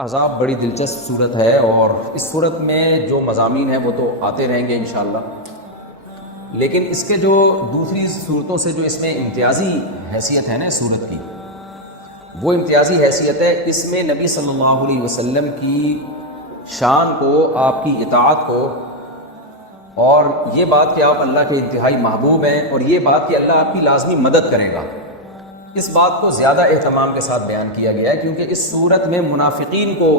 عذاب بڑی دلچسپ صورت ہے، اور اس صورت میں جو مضامین ہیں وہ تو آتے رہیں گے انشاءاللہ، لیکن اس کے جو دوسری صورتوں سے جو اس میں امتیازی حیثیت ہے نا اس صورت کی، وہ امتیازی حیثیت ہے اس میں نبی صلی اللہ علیہ وسلم کی شان کو، آپ کی اطاعت کو، اور یہ بات کہ آپ اللہ کے انتہائی محبوب ہیں، اور یہ بات کہ اللہ آپ کی لازمی مدد کرے گا، اس بات کو زیادہ اہتمام کے ساتھ بیان کیا گیا ہے، کیونکہ اس صورت میں منافقین کو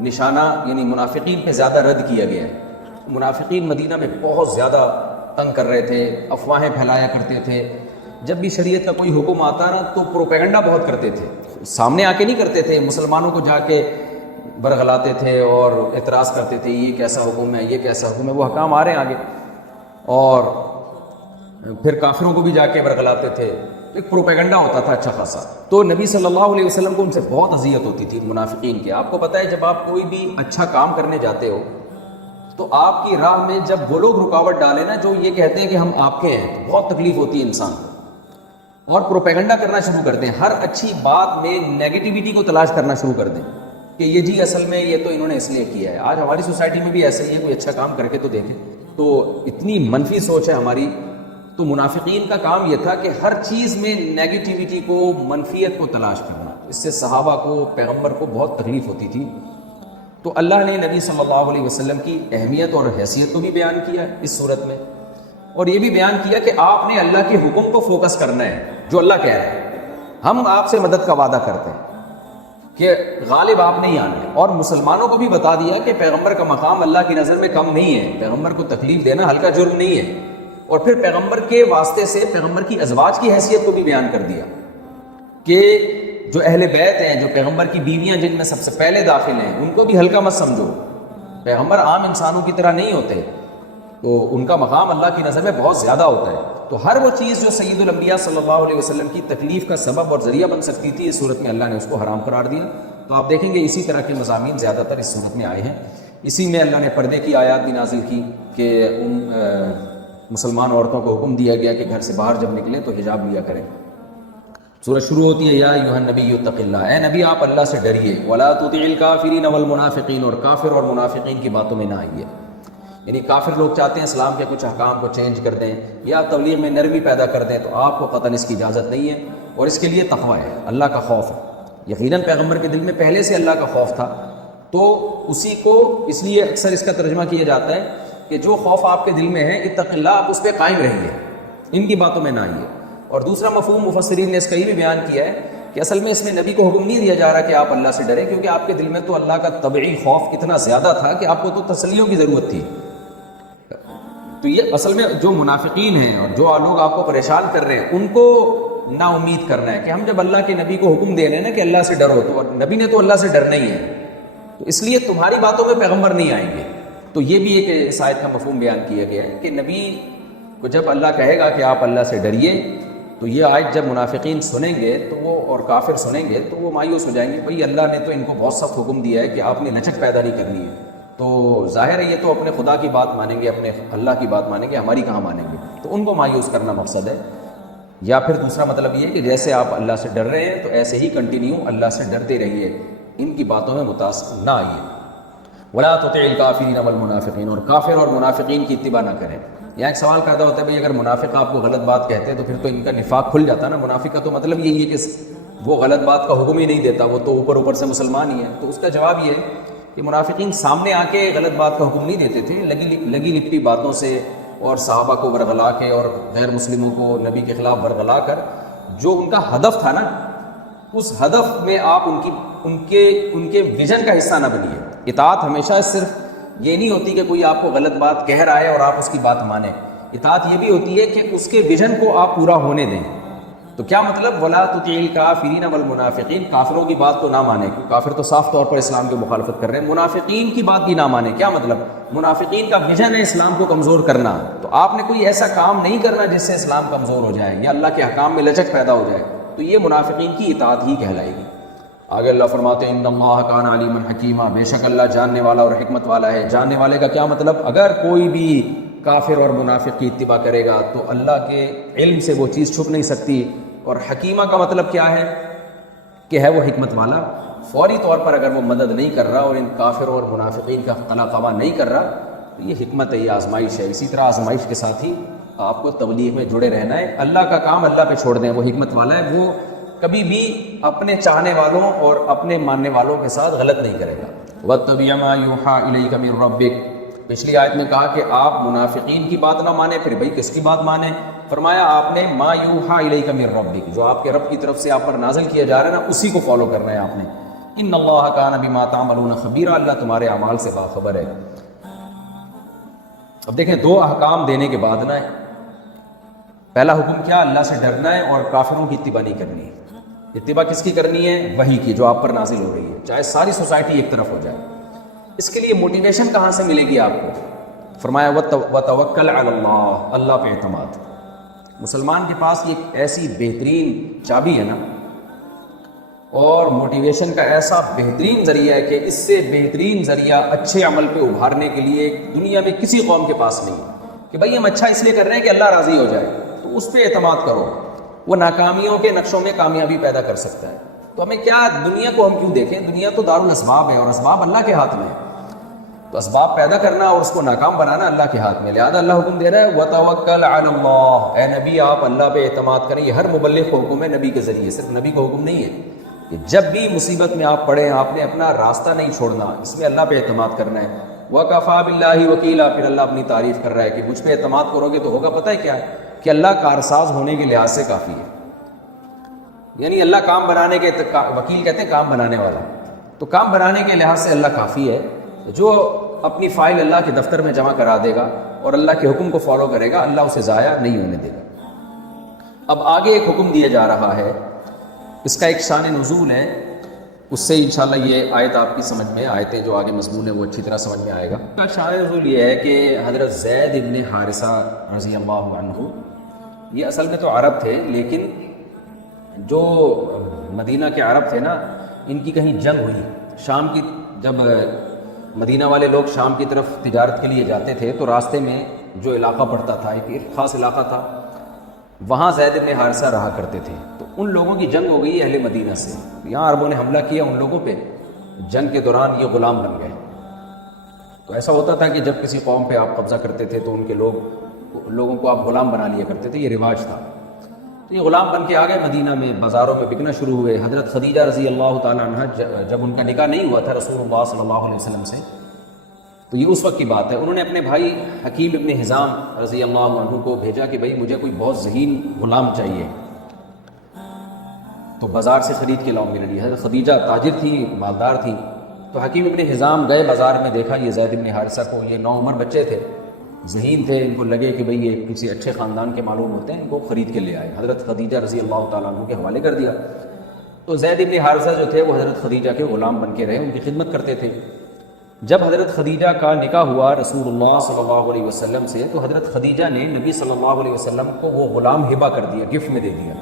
نشانہ، یعنی منافقین پہ زیادہ رد کیا گیا ہے۔ منافقین مدینہ میں بہت زیادہ تنگ کر رہے تھے، افواہیں پھیلایا کرتے تھے، جب بھی شریعت کا کوئی حکم آتا نا تو پروپیگنڈا بہت کرتے تھے، سامنے آ کے نہیں کرتے تھے، مسلمانوں کو جا کے برغلاتے تھے اور اعتراض کرتے تھے، یہ کیسا حکم ہے، یہ کیسا حکم ہے، وہ حکام آ رہے ہیں آگے، اور پھر کافروں کو بھی جا کے برغلاتے تھے، ایک پروپیگنڈا ہوتا تھا اچھا خاصا۔ تو نبی صلی اللہ علیہ وسلم کو ان سے بہت اذیت ہوتی تھی منافقین کی۔ آپ کو پتہ ہے جب آپ کوئی بھی اچھا کام کرنے جاتے ہو تو آپ کی راہ میں جب وہ لوگ رکاوٹ ڈالیں نا جو یہ کہتے ہیں کہ ہم آپ کے ہیں، تو بہت تکلیف ہوتی ہے انسان کو، اور پروپیگنڈا کرنا شروع کر دیں، ہر اچھی بات میں نیگیٹیوٹی کو تلاش کرنا شروع کر دیں کہ یہ جی اصل میں یہ تو انہوں نے اس لیے کیا ہے۔ آج ہماری سوسائٹی میں بھی ایسے ہی ہے، کوئی اچھا کام کر کے تو دیکھیں، تو اتنی منفی سوچ ہے ہماری۔ تو منافقین کا کام یہ تھا کہ ہر چیز میں نیگیٹیوٹی کو، منفیت کو تلاش کرنا، اس سے صحابہ کو، پیغمبر کو بہت تکلیف ہوتی تھی۔ تو اللہ نے نبی صلی اللہ علیہ وسلم کی اہمیت اور حیثیت کو بھی بیان کیا اس صورت میں، اور یہ بھی بیان کیا کہ آپ نے اللہ کے حکم کو فوکس کرنا ہے، جو اللہ کہہ رہے ہیں۔ ہم آپ سے مدد کا وعدہ کرتے ہیں کہ غالب آپ نہیں آنے، اور مسلمانوں کو بھی بتا دیا کہ پیغمبر کا مقام اللہ کی نظر میں کم نہیں ہے، پیغمبر کو تکلیف دینا ہلکا جرم نہیں ہے، اور پھر پیغمبر کے واسطے سے پیغمبر کی ازواج کی حیثیت کو بھی بیان کر دیا کہ جو اہل بیت ہیں، جو پیغمبر کی بیویاں جن میں سب سے پہلے داخل ہیں، ان کو بھی ہلکا مت سمجھو، پیغمبر عام انسانوں کی طرح نہیں ہوتے، تو ان کا مقام اللہ کی نظر میں بہت زیادہ ہوتا ہے۔ تو ہر وہ چیز جو سید الانبیاء صلی اللہ علیہ وسلم کی تکلیف کا سبب اور ذریعہ بن سکتی تھی، اس صورت میں اللہ نے اس کو حرام قرار دیا۔ تو آپ دیکھیں گے اسی طرح کے مضامین زیادہ تر اس صورت میں آئے ہیں۔ اسی میں اللہ نے پردے کی آیات بھی نازل کی کہ مسلمان عورتوں کو حکم دیا گیا کہ گھر سے باہر جب نکلیں تو حجاب لیا کریں۔ سورہ شروع ہوتی ہے یا ایھا النبی اتق اللہ، اے نبی آپ اللہ سے ڈریے، ولا تطع الکافرین والمنافقین، اور کافر اور منافقین کی باتوں میں نہ آئیے۔ یعنی کافر لوگ چاہتے ہیں اسلام کے کچھ احکام کو چینج کر دیں یا تبلیغ میں نرمی پیدا کر دیں، تو آپ کو قطعاً اس کی اجازت نہیں ہے، اور اس کے لیے تقویٰ ہے، اللہ کا خوف ہے۔ یقیناً پیغمبر کے دل میں پہلے سے اللہ کا خوف تھا، تو اسی کو اس لیے اکثر اس کا ترجمہ کیا جاتا ہے کہ جو خوف آپ کے دل میں ہے اتق اللہ، آپ اس پہ قائم رہیے، ان کی باتوں میں نہ آئیے۔ اور دوسرا مفہوم مفسرین نے اس کا یہ بھی بیان کیا ہے کہ اصل میں اس میں نبی کو حکم نہیں دیا جا رہا کہ آپ اللہ سے ڈریں، کیونکہ آپ کے دل میں تو اللہ کا طبعی خوف اتنا زیادہ تھا کہ آپ کو تو تسلیوں کی ضرورت تھی۔ تو یہ اصل میں جو منافقین ہیں اور جو لوگ آپ کو پریشان کر رہے ہیں، ان کو نا امید کرنا ہے کہ ہم جب اللہ کے نبی کو حکم دے رہے ہیں نا کہ اللہ سے ڈرو، تو نبی نے تو اللہ سے ڈرنا ہی ہے، تو اس لیے تمہاری باتوں میں پیغمبر نہیں آئیں گے۔ تو یہ بھی ایک اس آیت کا مفہوم بیان کیا گیا ہے کہ نبی کو جب اللہ کہے گا کہ آپ اللہ سے ڈریے، تو یہ آیت جب منافقین سنیں گے تو وہ، اور کافر سنیں گے تو وہ مایوس ہو جائیں گے، بھئی اللہ نے تو ان کو بہت سخت حکم دیا ہے کہ آپ نے لچک پیدا نہیں کرنی ہے، تو ظاہر ہے یہ تو اپنے خدا کی بات مانیں گے، اپنے اللہ کی بات مانیں گے، ہماری کہاں مانیں گے، تو ان کو مایوس کرنا مقصد ہے۔ یا پھر دوسرا مطلب یہ ہے کہ جیسے آپ اللہ سے ڈر رہے ہیں تو ایسے ہی کنٹینیو اللہ سے ڈرتے رہیے، ان کی باتوں میں متاثر نہ آئیے۔ ولا تطع الکافرین والمنافقین، اور کافر اور منافقین کی اتباع نہ کریں۔ یہاں ایک سوال پیدا ہوتا ہے بھئی اگر منافق آپ کو غلط بات کہتے ہیں تو پھر تو ان کا نفاق کھل جاتا نا، منافق کا تو مطلب یہی ہے کہ وہ غلط بات کا حکم ہی نہیں دیتا، وہ تو اوپر اوپر سے مسلمان ہی ہے۔ تو اس کا جواب یہ ہے کہ منافقین سامنے آ کے غلط بات کا حکم نہیں دیتے تھے، لگی لپٹی باتوں سے اور صحابہ کو برغلا کے اور غیر مسلموں کو نبی کے خلاف برغلا کر، جو ان کا ہدف تھا نا، اس ہدف میں آپ ان کے ویژن کا حصہ نہ بنیے۔ اطاعت ہمیشہ صرف یہ نہیں ہوتی کہ کوئی آپ کو غلط بات کہہ رہا ہے اور آپ اس کی بات مانیں، اطاعت یہ بھی ہوتی ہے کہ اس کے ویژن کو آپ پورا ہونے دیں۔ تو کیا مطلب ولا تطع الکافرین والمنافقین، کافروں کی بات تو نہ مانیں، کافر تو صاف طور پر اسلام کی مخالفت کر رہے ہیں، منافقین کی بات بھی نہ مانیں۔ کیا مطلب؟ منافقین کا ویژن ہے اسلام کو کمزور کرنا، تو آپ نے کوئی ایسا کام نہیں کرنا جس سے اسلام کمزور ہو جائے یا اللہ کے احکام میں لچک پیدا ہو جائے، تو یہ منافقین کی اطاعت ہی کہلائے گی۔ آگے اللہ فرماتے ہیں ان اللہ کان علیما حکیما، بے شک اللہ جاننے والا اور حکمت والا ہے۔ جاننے والے کا کیا مطلب؟ اگر کوئی بھی کافر اور منافق کی اتباع کرے گا تو اللہ کے علم سے وہ چیز چھپ نہیں سکتی۔ اور حکیمہ کا مطلب کیا ہے؟ کہ ہے وہ حکمت والا۔ فوری طور پر اگر وہ مدد نہیں کر رہا اور ان کافروں اور منافقین کا قلع قبا نہیں کر رہا تو یہ حکمت ہے، یہ آزمائش ہے۔ اسی طرح آزمائش کے ساتھ ہی آپ کو تبلیغ میں جڑے رہنا ہے۔ اللہ کا کام اللہ پہ چھوڑ دیں، وہ حکمت والا ہے، وہ کبھی بھی اپنے چاہنے والوں اور اپنے ماننے والوں کے ساتھ غلط نہیں کرے گا۔ وَاتَّبِعْ مَا يُوحَىٰ إِلَيْكَ مِن رَّبِّكَ، پچھلی آیت میں کہا کہ آپ منافقین کی بات نہ مانیں، پھر بھائی کس کی بات مانیں؟ فرمایا آپ نے ما یوحیٰ الیک من ربک، جو آپ کے رب کی طرف سے آپ پر نازل کیا جا رہا ہے نا، اسی کو فالو کرنا ہے آپ نے۔ ان اللہ کان بما تعملون خبیرا، اللہ تمہارے اعمال سے باخبر ہے۔ اب دیکھیں دو احکام دینے کے بعد نا، پہلا حکم کیا؟ اللہ سے ڈرنا ہے اور کافروں کی اتباع نہیں کرنی ہے۔ اتباع کس کی کرنی ہے؟ وحی کی، جو آپ پر نازل ہو رہی ہے، چاہے ساری سوسائٹی ایک طرف ہو جائے۔ اس کے لیے موٹیویشن کہاں سے ملے گی آپ کو؟ فرمایا وتوکل علی اللہ، اللہ پہ اعتماد۔ مسلمان کے پاس یہ ایک ایسی بہترین چابی ہے نا، اور موٹیویشن کا ایسا بہترین ذریعہ ہے کہ اس سے بہترین ذریعہ اچھے عمل پہ ابھارنے کے لیے دنیا میں کسی قوم کے پاس نہیں ہے، کہ بھائی ہم اچھا اس لیے کر رہے ہیں کہ اللہ راضی ہو جائے، تو اس پہ اعتماد کرو، وہ ناکامیوں کے نقشوں میں کامیابی پیدا کر سکتا ہے۔ تو ہمیں کیا، دنیا کو ہم کیوں دیکھیں؟ دنیا تو دارالاسباب ہے اور اسباب اللہ کے ہاتھ میں ہے، تو اسباب پیدا کرنا اور اس کو ناکام بنانا اللہ کے ہاتھ میں۔ لہٰذا اللہ حکم دے رہا ہے وتوکل علی اللہ، اے نبی آپ اللہ پہ اعتماد کریں۔ یہ ہر مبلغ کو حکم ہے، نبی کے ذریعے، صرف نبی کو حکم نہیں ہے کہ جب بھی مصیبت میں آپ پڑیں آپ نے اپنا راستہ نہیں چھوڑنا، اس میں اللہ پہ اعتماد کرنا ہے۔ وَكَفَىٰ بِاللَّهِ وَكِيلًا، پھر اللہ اپنی تعریف کر رہا ہے کہ مجھ پہ اعتماد کرو گے تو ہوگا پتہ ہے کیا ہے؟ کہ اللہ کارساز ہونے کے لحاظ سے کافی ہے، یعنی اللہ کام بنانے کے، وکیل کہتے ہیں کام بنانے والا، تو کام بنانے کے لحاظ سے اللہ کافی ہے۔ جو اپنی فائل اللہ کے دفتر میں جمع کرا دے گا اور اللہ کے حکم کو فالو کرے گا، اللہ اسے ضائع نہیں ہونے دے گا۔ اب آگے ایک حکم دیا جا رہا ہے، اس کا ایک شان نزول ہے، اس سے انشاءاللہ یہ آیت آپ کی سمجھ میں، آیتیں جو آگے مضمون ہے وہ اچھی طرح سمجھ میں آئے گا۔ اس کا شان نزول یہ ہے کہ حضرت زید ابن حارثہ رضی اللہ عنہ، یہ اصل میں تو عرب تھے، لیکن جو مدینہ کے عرب تھے نا، ان کی کہیں جنگ ہوئی شام کی، جب مدینہ والے لوگ شام کی طرف تجارت کے لیے جاتے تھے تو راستے میں جو علاقہ پڑتا تھا، ایک خاص علاقہ تھا، وہاں زید بن حارثہ رہا کرتے تھے، تو ان لوگوں کی جنگ ہو گئی اہل مدینہ سے، یہاں عربوں نے حملہ کیا ان لوگوں پہ، جنگ کے دوران یہ غلام بن گئے۔ تو ایسا ہوتا تھا کہ جب کسی قوم پہ آپ قبضہ کرتے تھے تو ان کے لوگوں کو آپ غلام بنا لیا کرتے تھے، یہ رواج تھا۔ تو یہ غلام بن کے آ گئے مدینہ میں، بازاروں میں بکنا شروع ہوئے۔ حضرت خدیجہ رضی اللہ تعالیٰ عنہ جب ان کا نکاح نہیں ہوا تھا رسول اللہ صلی اللہ علیہ وسلم سے، تو یہ اس وقت کی بات ہے، انہوں نے اپنے بھائی حکیم ابن حزام رضی اللہ عنہ کو بھیجا کہ بھائی مجھے کوئی بہت ذہین غلام چاہیے، تو بازار سے خرید کے لاؤ میرے لیے۔ حضرت خدیجہ تاجر تھی، مالدار تھی، تو حکیم ابن حزام گئے بازار میں، دیکھا یہ زید ابن حارثہ کو، یہ نوعمر بچے تھے، ذہین تھے، ان کو لگے کہ بھئی یہ کسی اچھے خاندان کے معلوم ہوتے ہیں، ان کو خرید کے لے آئے، حضرت خدیجہ رضی اللہ تعالیٰ عنہ کے حوالے کر دیا۔ تو زید ابن حارثہ جو تھے وہ حضرت خدیجہ کے غلام بن کے رہے، ان کی خدمت کرتے تھے۔ جب حضرت خدیجہ کا نکاح ہوا رسول اللہ صلی اللہ علیہ وسلم سے، تو حضرت خدیجہ نے نبی صلی اللہ علیہ وسلم کو وہ غلام ہبہ کر دیا، گفٹ میں دے دیا۔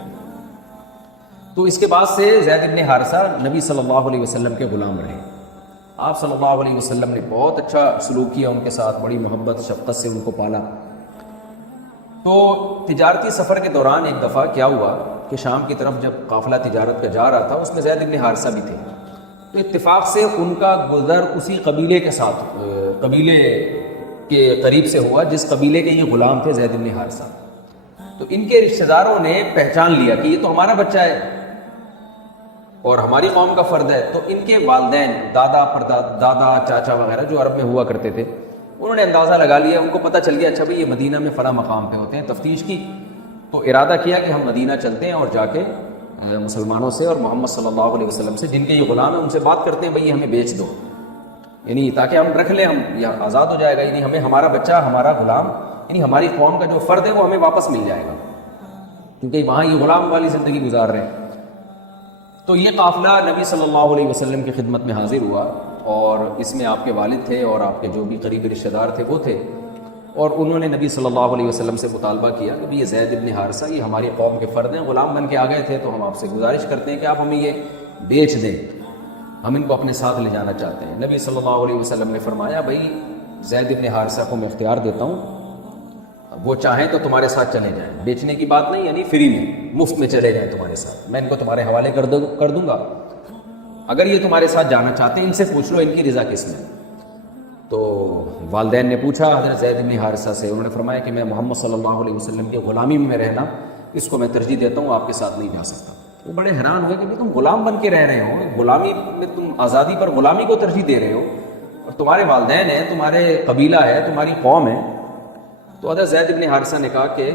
تو اس کے بعد سے زید ابن حارثہ نبی صلی اللہ علیہ وسلم کے غلام رہے۔ آپ صلی اللہ علیہ وسلم نے بہت اچھا سلوک کیا ان کے ساتھ، بڑی محبت شفقت سے ان کو پالا۔ تو تجارتی سفر کے دوران ایک دفعہ کیا ہوا کہ شام کی طرف جب قافلہ تجارت کا جا رہا تھا، اس میں زید ابن حارثہ بھی تھے، تو اتفاق سے ان کا گزر اسی قبیلے کے ساتھ، قبیلے کے قریب سے ہوا جس قبیلے کے یہ غلام تھے زید ابن حارثہ۔ تو ان کے رشتہ داروں نے پہچان لیا کہ یہ تو ہمارا بچہ ہے اور ہماری قوم کا فرد ہے، تو ان کے والدین، دادا چاچا وغیرہ جو عرب میں ہوا کرتے تھے، انہوں نے اندازہ لگا لیا، ان کو پتہ چل گیا اچھا بھئی یہ مدینہ میں فلاں مقام پہ ہوتے ہیں، تفتیش کی، تو ارادہ کیا کہ ہم مدینہ چلتے ہیں اور جا کے مسلمانوں سے اور محمد صلی اللہ علیہ وسلم سے، جن کے یہ غلام ہیں، ان سے بات کرتے ہیں بھئی ہمیں بیچ دو، یعنی تاکہ ہم رکھ لیں، ہم یہ آزاد ہو جائے گا، یعنی ہمیں ہمارا بچہ، ہمارا غلام، یعنی ہماری قوم کا جو فرد ہے وہ ہمیں واپس مل جائے گا، کیونکہ وہاں یہ غلام والی زندگی گزار رہے ہیں۔ تو یہ قافلہ نبی صلی اللہ علیہ وسلم کی خدمت میں حاضر ہوا، اور اس میں آپ کے والد تھے اور آپ کے جو بھی قریبی رشتہ دار تھے وہ تھے، اور انہوں نے نبی صلی اللہ علیہ وسلم سے مطالبہ کیا کہ یہ زید ابن حارثہ یہ ہماری قوم کے فرد ہیں، غلام بن کے آ گئے تھے، تو ہم آپ سے گزارش کرتے ہیں کہ آپ ہمیں یہ بیچ دیں، ہم ان کو اپنے ساتھ لے جانا چاہتے ہیں۔ نبی صلی اللہ علیہ وسلم نے فرمایا بھائی زید ابن حارثہ کو میں اختیار دیتا ہوں، وہ چاہیں تو تمہارے ساتھ چلے جائیں، بیچنے کی بات نہیں، یعنی فری میں، مفت میں چلے جائیں تمہارے ساتھ، میں ان کو تمہارے حوالے کر دوں گا، اگر یہ تمہارے ساتھ جانا چاہتے ہیں ان سے پوچھ لو ان کی رضا کس میں. تو والدین نے پوچھا حضرت زید بن حارثہ سے, انہوں نے فرمایا کہ میں محمد صلی اللہ علیہ وسلم کی غلامی میں رہنا اس کو میں ترجیح دیتا ہوں, آپ کے ساتھ نہیں جا سکتا. وہ بڑے حیران ہوئے کہ تم غلام بن کے رہ رہے ہو, غلامی میں تم آزادی پر غلامی کو ترجیح دے رہے ہو, اور تمہارے والدین ہیں, تمہارے قبیلہ ہے, تمہاری قوم ہے. تو حضرت زید بن حارثہ نے کہا کہ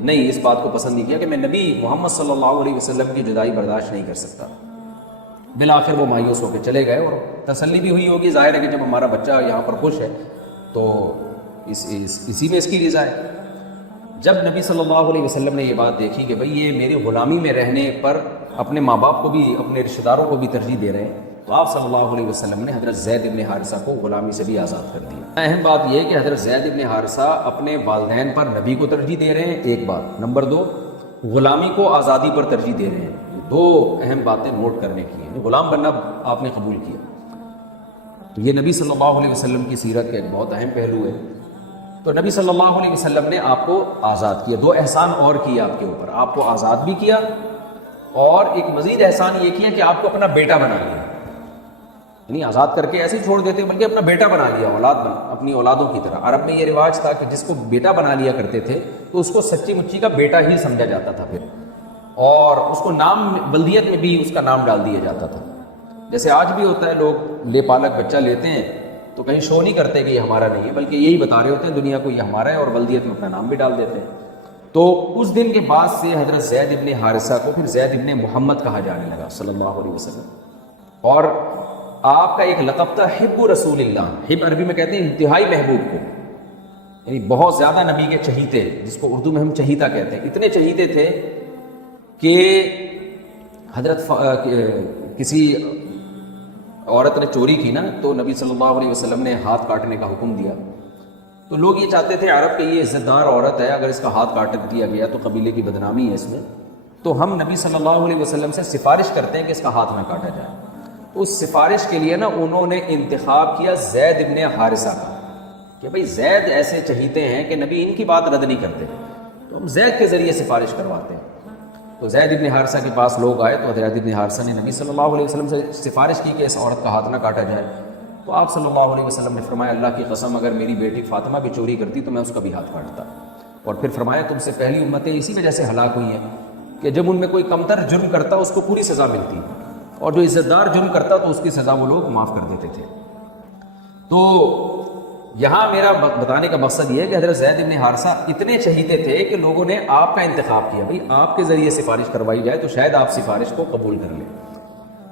نہیں, اس بات کو پسند نہیں کیا کہ میں نبی محمد صلی اللہ علیہ وسلم کی جدائی برداشت نہیں کر سکتا. بالآخر وہ مایوس ہو کے چلے گئے, اور تسلی بھی ہوئی ہوگی, ظاہر ہے کہ جب ہمارا بچہ یہاں پر خوش ہے تو اسی میں اس کی رضا ہے. جب نبی صلی اللہ علیہ وسلم نے یہ بات دیکھی کہ بھئی یہ میری غلامی میں رہنے پر اپنے ماں باپ کو بھی, اپنے رشتہ داروں کو بھی ترجیح دے رہے ہیں, تو آپ صلی اللہ علیہ وسلم نے حضرت زید بن حارثہ کو غلامی سے بھی آزاد کر دیا. اہم بات یہ ہے کہ حضرت زید بن حارثہ اپنے والدین پر نبی کو ترجیح دے رہے ہیں, ایک بات. نمبر 2, غلامی کو آزادی پر ترجیح دے رہے ہیں. دو اہم باتیں نوٹ کرنے کی ہیں. غلام بننا آپ نے قبول کیا, تو یہ نبی صلی اللہ علیہ وسلم کی سیرت کا ایک بہت اہم پہلو ہے. تو نبی صلی اللہ علیہ وسلم نے آپ کو آزاد کیا. 2 احسان اور کیے آپ کے اوپر, آپ کو آزاد بھی کیا, اور ایک مزید احسان یہ کیا کہ آپ کو اپنا بیٹا بنا لیا. یعنی آزاد کر کے ایسے ہی چھوڑ دیتے, بلکہ اپنا بیٹا بنا لیا, اپنی اولادوں کی طرح. عرب میں یہ رواج تھا کہ جس کو بیٹا بنا لیا کرتے تھے تو اس کو سچی مچی کا بیٹا ہی سمجھا جاتا تھا پھر, اور اس کو نام ولدیت میں بھی اس کا نام ڈال دیا جاتا تھا. جیسے آج بھی ہوتا ہے, لوگ لے پالک بچہ لیتے ہیں تو کہیں شو نہیں کرتے کہ یہ ہمارا نہیں ہے, بلکہ یہی بتا رہے ہوتے ہیں دنیا کو یہ ہمارا ہے, اور ولدیت میں اپنا نام بھی ڈال دیتے ہیں. تو اس دن کے بعد سے حضرت زید ابن حارثہ کو پھر زید ابن محمد کہا جانے لگا صلی اللہ علیہ وسلم. اور آپ کا ایک لقب تھا حب رسول اللہ. حب عربی میں کہتے ہیں انتہائی محبوب کو, یعنی بہت زیادہ نبی کے چہیتے, جس کو اردو میں ہم چہیتا کہتے ہیں. اتنے چہیتے تھے کہ حضرت کسی عورت نے چوری کی نا, تو نبی صلی اللہ علیہ وسلم نے ہاتھ کاٹنے کا حکم دیا. تو لوگ یہ چاہتے تھے عرب کہ یہ عزت دار عورت ہے, اگر اس کا ہاتھ کاٹ دیا گیا تو قبیلے کی بدنامی ہے اس میں, تو ہم نبی صلی اللہ علیہ وسلم سے سفارش کرتے ہیں کہ اس کا ہاتھ نہ کاٹا جائے. تو اس سفارش کے لیے نا انہوں نے انتخاب کیا زید ابن حارثہ کا, کہ بھئی زید ایسے چہیتے ہیں کہ نبی ان کی بات رد نہیں کرتے, تو ہم زید کے ذریعے سفارش کرواتے ہیں. تو زید ابن حارثہ کے پاس لوگ آئے, تو حضرت ابن حارثہ نے نبی صلی اللہ علیہ وسلم سے سفارش کی کہ اس عورت کا ہاتھ نہ کاٹا جائے. تو آپ صلی اللہ علیہ وسلم نے فرمایا اللہ کی قسم اگر میری بیٹی فاطمہ بھی چوری کرتی تو میں اس کا بھی ہاتھ کاٹتا. اور پھر فرمایا تم سے پہلی امتیں اسی وجہ سے ہلاک ہوئی ہیں کہ جب ان میں کوئی کمتر جرم کرتا اس کو پوری سزا ملتی, اور جو عزت دار جرم کرتا تو اس کی سزا وہ لوگ معاف کر دیتے تھے. تو یہاں میرا بتانے کا مقصد یہ ہے کہ حضرت زید بن حارثہ اتنے چہیتے تھے کہ لوگوں نے آپ کا انتخاب کیا, بھئی آپ کے ذریعے سفارش کروائی جائے تو شاید آپ سفارش کو قبول کر لیں.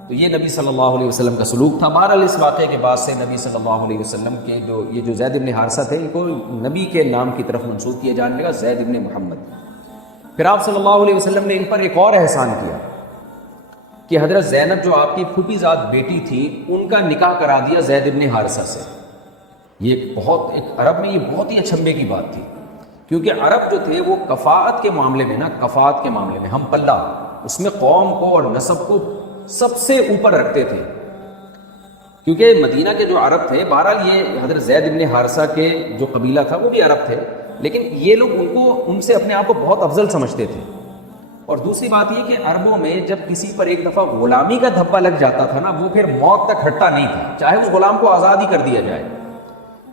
تو یہ نبی صلی اللہ علیہ وسلم کا سلوک تھا. بہرحال اس واقعے کے بعد سے نبی صلی اللہ علیہ وسلم کے جو زید بن حارثہ تھے ان کو نبی کے نام کی طرف منسوب کیا جانے لگا, زید بن محمد. پھر آپ صلی اللہ علیہ وسلم نے ان پر ایک اور احسان کیا کہ حضرت زینب جو آپ کی پھوپھی زاد بیٹی تھی ان کا نکاح کرا دیا زید بن حارثہ سے. یہ ایک عرب میں یہ بہت ہی اچھمبے کی بات تھی, کیونکہ عرب جو تھے وہ کفاءت کے معاملے میں کفاءت کے معاملے میں ہم پلہ, اس میں قوم کو اور نسب کو سب سے اوپر رکھتے تھے. کیونکہ مدینہ کے جو عرب تھے, بہرحال یہ حضرت زید بن حارثہ کے جو قبیلہ تھا وہ بھی عرب تھے, لیکن یہ لوگ ان سے اپنے آپ کو بہت افضل سمجھتے تھے. اور دوسری بات یہ کہ عربوں میں جب کسی پر ایک دفعہ غلامی کا دھبا لگ جاتا تھا نا, وہ پھر موت تک ہٹتا نہیں تھا, چاہے اس غلام کو آزاد ہی کر دیا جائے.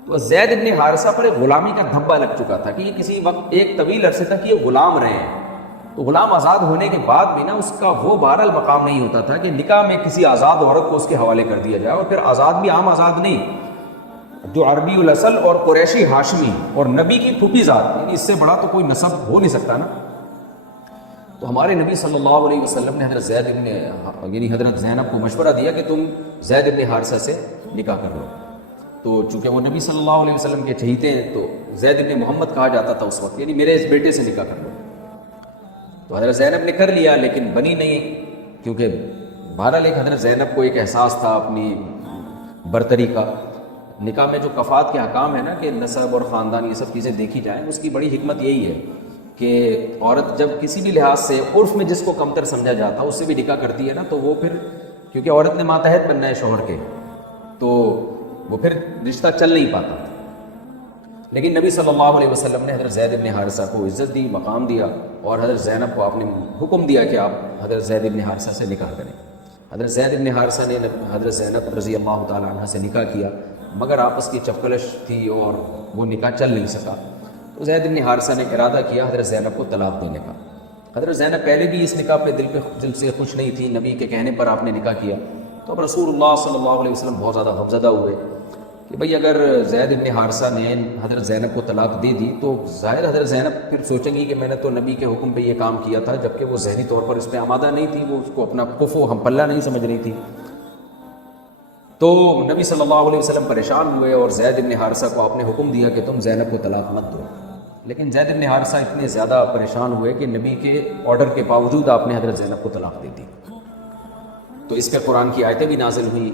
تو زید بن حارثہ پر ایک غلامی کا دھبا لگ چکا تھا کہ یہ کسی وقت ایک طویل عرصے تک یہ غلام رہے ہیں. تو غلام آزاد ہونے کے بعد بھی نا اس کا وہ بہرحال مقام نہیں ہوتا تھا کہ نکاح میں کسی آزاد عورت کو اس کے حوالے کر دیا جائے, اور پھر آزاد بھی عام آزاد نہیں, جو عربی الاصل اور قریشی ہاشمی اور نبی کی پھوپھی ذات, یعنی اس سے بڑا تو کوئی نسب ہو نہیں سکتا نا. تو ہمارے نبی صلی اللہ علیہ وسلم نے حضرت زینب کو مشورہ دیا کہ تم زید بن حارثہ سے نکاح کر لو. تو چونکہ وہ نبی صلی اللہ علیہ وسلم کے چہیتے ہیں تو زید بن محمد کہا جاتا تھا اس وقت, یعنی میرے اس بیٹے سے نکاح کر لو. تو حضرت زینب نے کر لیا, لیکن بنی نہیں, کیونکہ بہرحال ایک حضرت زینب کو ایک احساس تھا اپنی برتری کا. نکاح میں جو کفات کے حکام ہیں نا کہ نسب اور خاندان یہ سب چیزیں دیکھی جائیں, اس کی بڑی حکمت یہی ہے کہ عورت جب کسی بھی لحاظ سے عرف میں جس کو کمتر سمجھا جاتا اس سے بھی نکاح کرتی ہے نا, تو وہ پھر کیونکہ عورت نے ماتحت بننا ہے شوہر کے, تو وہ پھر رشتہ چل نہیں پاتا. لیکن نبی صلی اللہ علیہ وسلم نے حضرت زید بن حارثہ کو عزت دی, مقام دیا, اور حضرت زینب کو آپ نے حکم دیا کہ آپ حضرت زید بن حارثہ سے نکاح کریں. حضرت زید بن حارثہ نے حضرت زینب رضی اللہ تعالیٰ عنہ سے نکاح کیا، مگر آپس کی چپکلش تھی اور وہ نکاح چل نہیں سکا، تو زید بن حارثہ نے ارادہ کیا حضرت زینب کو طلاق دینے کا۔ حضرت زینب پہلے بھی اس نکاح پہ دل سے خوش نہیں تھی، نبی کے کہنے پر آپ نے نکاح کیا، تو اب رسول اللہ صلی اللہ علیہ وسلم بہت زیادہ غمزدہ ہوئے کہ بھئی اگر زید بن حارثہ نے حضرت زینب کو طلاق دے دی تو ظاہر حضرت زینب پھر سوچیں گی کہ میں نے تو نبی کے حکم پہ یہ کام کیا تھا، جبکہ وہ ذہنی طور پر اس پہ آمادہ نہیں تھی، وہ اس کو اپنا کف و ہم پلہ نہیں سمجھ رہی تھی۔ تو نبی صلی اللہ علیہ وسلم پریشان ہوئے اور زید بن حارثہ کو آپ نے حکم دیا کہ تم زینب کو طلاق مت دو، لیکن زید بن حارثہ اتنے زیادہ پریشان ہوئے کہ نبی کے آرڈر کے باوجود آپ نے حضرت زینب کو طلاق دے دی۔ تو اس پہ قرآن کی آیتیں بھی نازل ہوئی۔